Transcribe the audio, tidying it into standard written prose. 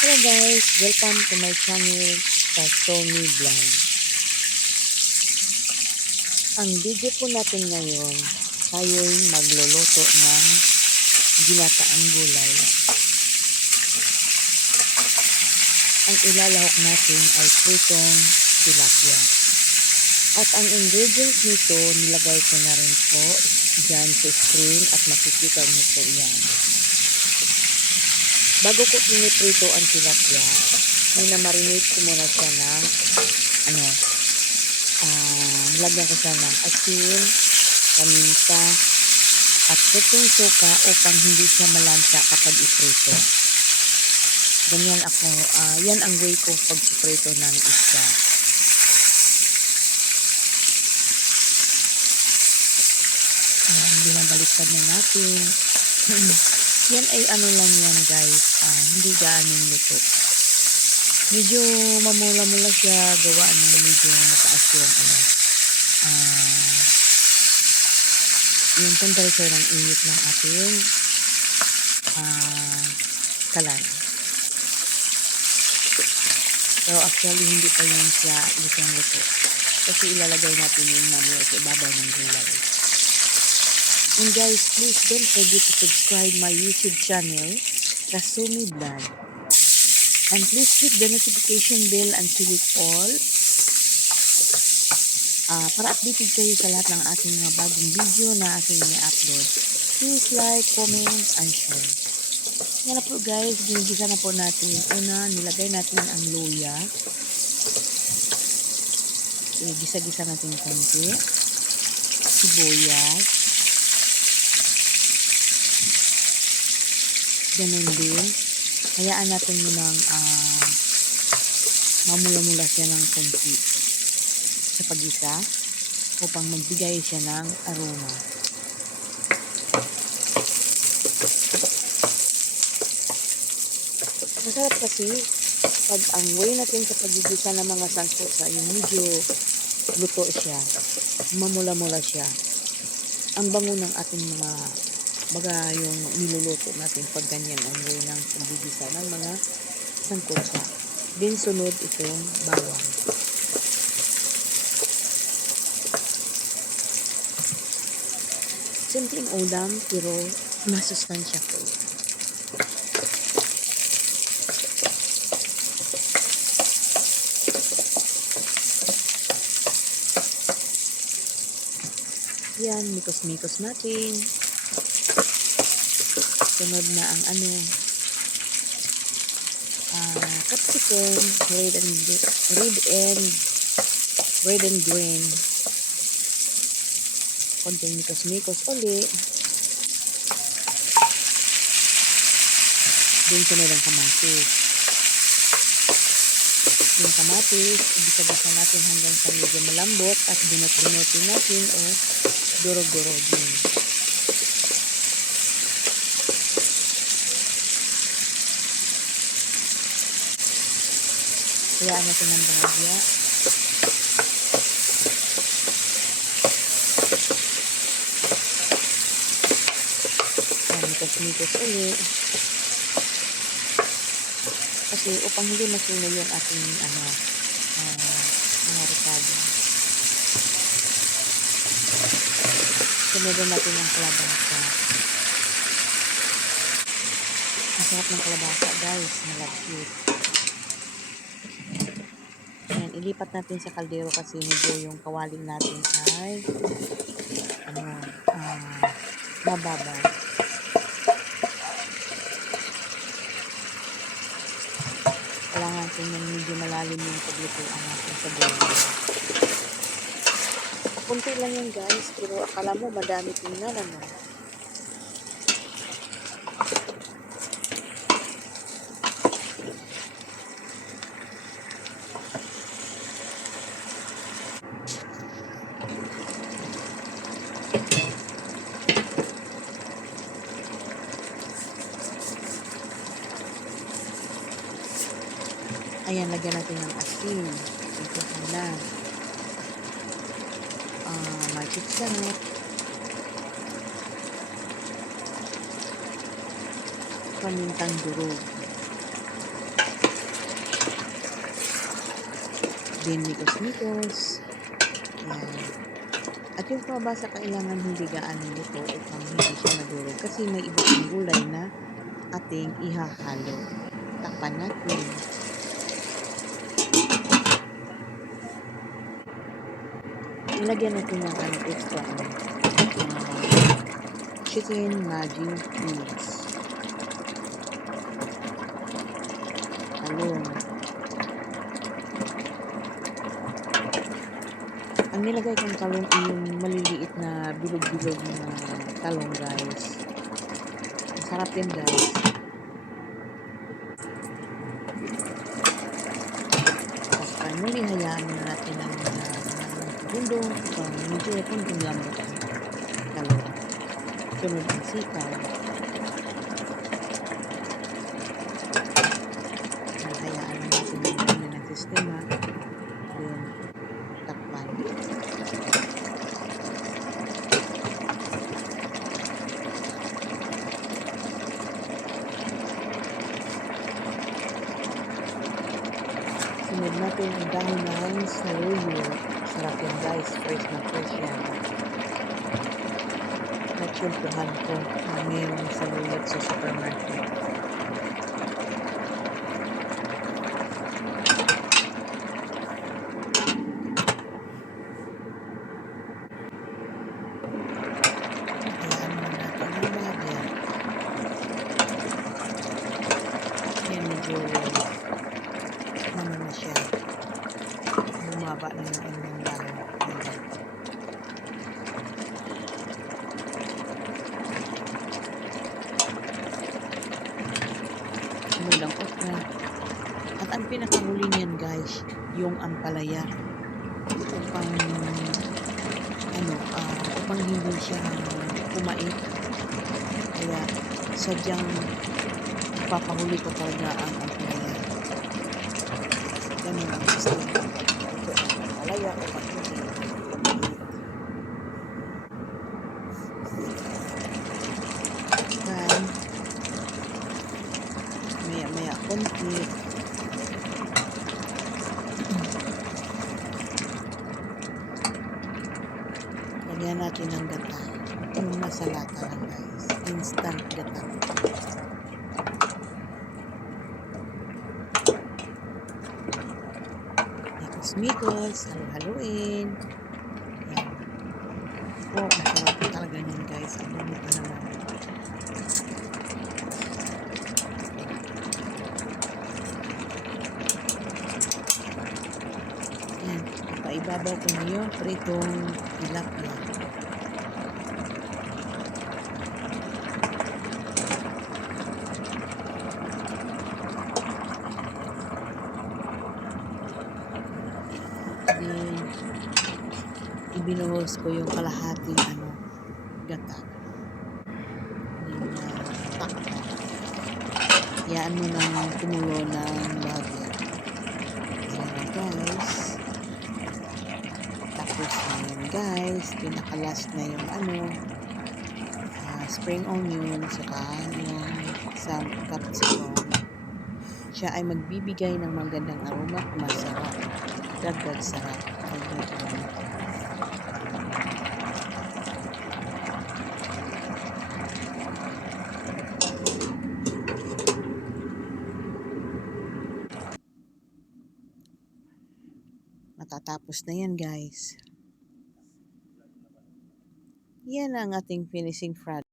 Hello guys, welcome to my channel sa Somi Vlog. Ang video po natin ngayon, tayo'y magluluto ng ginataang gulay. Ang ilalahok natin ay pritong tilapia. At ang ingredients nito, nilagay ko na rin po dyan sa screen at makikita niyo po yan. Bago ko piniprito ang tilapia, minamarinate ko muna siya ng nilagyan ko siya ng asin, paminta, at puting suka upang hindi siya malansa kapag iprito. Ganyan ako, yan ang way ko pag iprito ng isda. Binabaliktad na natin. Yan ay ano lang yan guys, hindi gaanong luto. Medyo mamula-mula siya, gawa ng medyo mataas yung temperature ng init ng ating kalan. Pero actually hindi pa yan siya lutong-luto. Kasi ilalagay natin yung mamaya sa ibabaw ng gulay. And guys, please don't forget to subscribe my YouTube channel, Somi Vlog. And please hit the notification bell and select all para updated kayo sa lahat ng ating mga bagong video na aking i-upload. Please like, comment, and share. Yan na po guys, ginigisa na po natin. Una, nilagay natin ang luya. Gisa-gisa natin konti. Sibuyas. Ganun din. Hayaan natin munang mamula-mula siya ng konti sa pag-isa upang magbigay siya ng aroma. Masarap kasi pag ang way natin sa pag-igisa ng mga sangkutsa yung medyo luto siya, mamula-mula siya. Ang bango ng ating mga baga yung niluluto natin pag ganyan ang way ng pagigisa ng mga sangkutsa. Then sunod itong bawang. Simpleng ulam pero masustansya po. Yan, mikos-mikos natin. Sunod na ang capsicum, red and green. Konting mikos-mikos uli. Then sunod ang kamatis. Yung kamatis, igisa-gisa natin hanggang sa medyo malambot at binot-binotin natin o durog-durogin. Hayaan natin ng bahagya. Mikos-mikos ulit. Kasi upang hindi masunog yung ating mga ricado. Sunodin natin ang kalabasa. Masarap ng kalabasa guys, malapit. Ayan, ilipat natin sa kaldero kasi medyo yung kawaling natin ay mababaw. Kailangan natin yung medyo malalim yung paglutuan natin sa gulay. Kunti lang yan guys, pero akala mo madami tingnan Ayan, lagyan natin ng asin. Ito na. Magic sarap. Pamintang durog. Then mikos-mikos. Yan. At yung kalabasa kailangan hindi gaano luto upang hindi siya madurog kasi may iba pang gulay na ating ihahalo. Takpan natin. Ilagyan natin ng extra chicken magic cubes. Talong. Ang nilagay kong talong ay yung maliliit na bilog-bilog na talong, guys. Masarap yan, guys. Tapos muli, hayaan na natin ng segundo upang medyo kunting lambot ang talong. Sunod ang sitaw. Hayaan na natin ng sistema. Then, takpan. Sunod natin ang dahon ng saluyo. Sarap yan, guys. Fresh na fresh yan. Natsyulpuhan ko na mayroong saluyot sa supermarket. Hayaan mo natin ang bagay. Yan, medyo na siya. Bumaba na yung inyong dahon. Sunod ang okra. At ang pinakahuli niyan, guys, yung ampalaya. Upang upang hindi siya kumait. Kaya sadyang papahuli ko talaga ang ampalaya. Ganun ang sistema ng pagkaluto ng ampalaya upang hindi kumait. Then, maya-maya konti. Lagyan natin ng gata. Yung nasa lata lang, guys. Instant gata. Mikos, halu-haluin. Yan. Oh, ang sarap talaga nun, guys. Ang dami pa naman. Yan. Paibabaw ko na yung pritong tilapia. Then, ibinuhos ko yung kalahating gata. Then, takpan. Hayaan mo nang kumulo ng bagay. Ayan, guys. Tapos ngayon, guys, pinakalas na yung spring onion, saka yung capsicum. Siya ay magbibigay ng magandang aroma at masarap. Dagdag sarap. Matatapos na yan, guys. Yan ang ating finishing product.